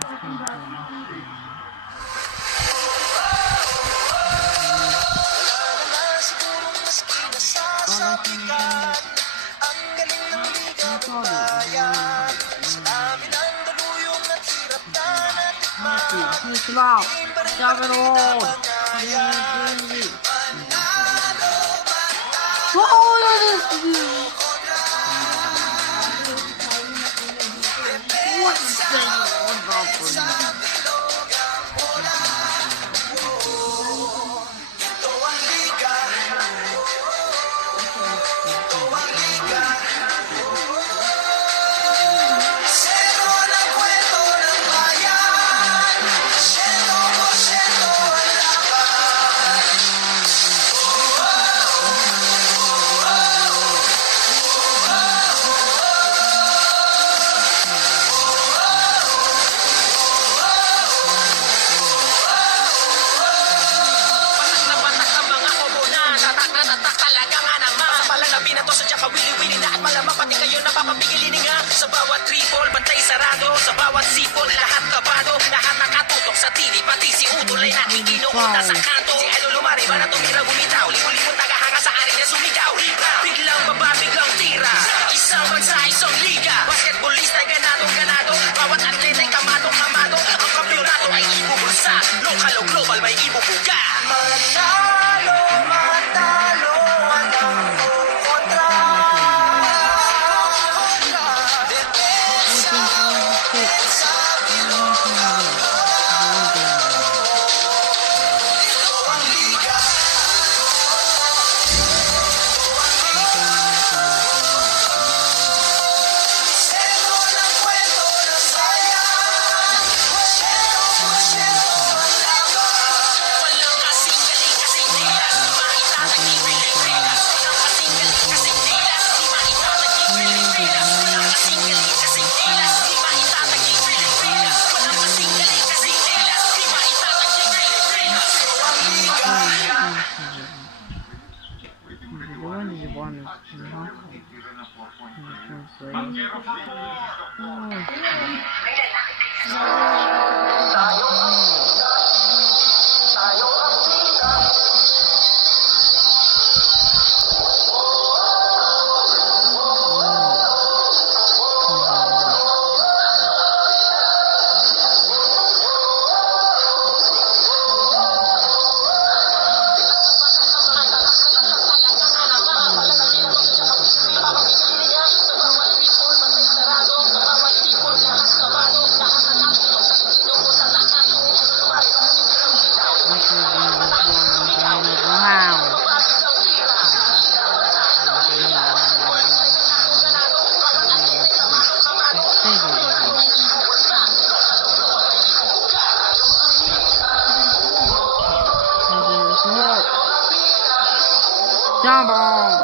Ang galing ng liga bayan. Sa dami ng daluyong at hirap na natikman. Sa bawat triple, bantay sarado. Sa bawat sipon, lahat kabado. Lahat nakatutok sa TV, pati si Utol ay nating kinukunta sa kanto. Si Idol lumariba na tumira bumitaw. Libo-libong tagahanga sa arin na sumigaw. Biglang baba, biglang tira. Isang bansa, isang liga. Basketballista, ganadong ganado. Bawat atleta ay kamado. Ang kampyonato ay ibubulsa. Lokal o global, may ibubuga. Manalo, matalo, walang kontra. Jump on!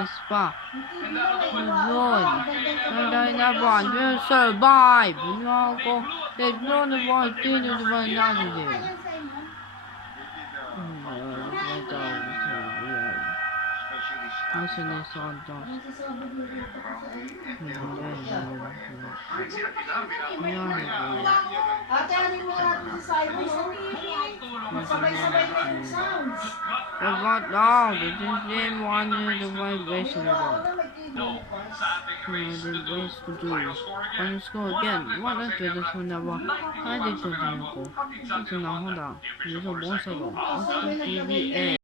Spa. Lord, and I never will survive. No, there's no one thing to run another day. Listen this on just. But what now? This is the one in the vibration about. The ways to do. And score again. What I did is whenever I did something. It's an hold on. It's a monster.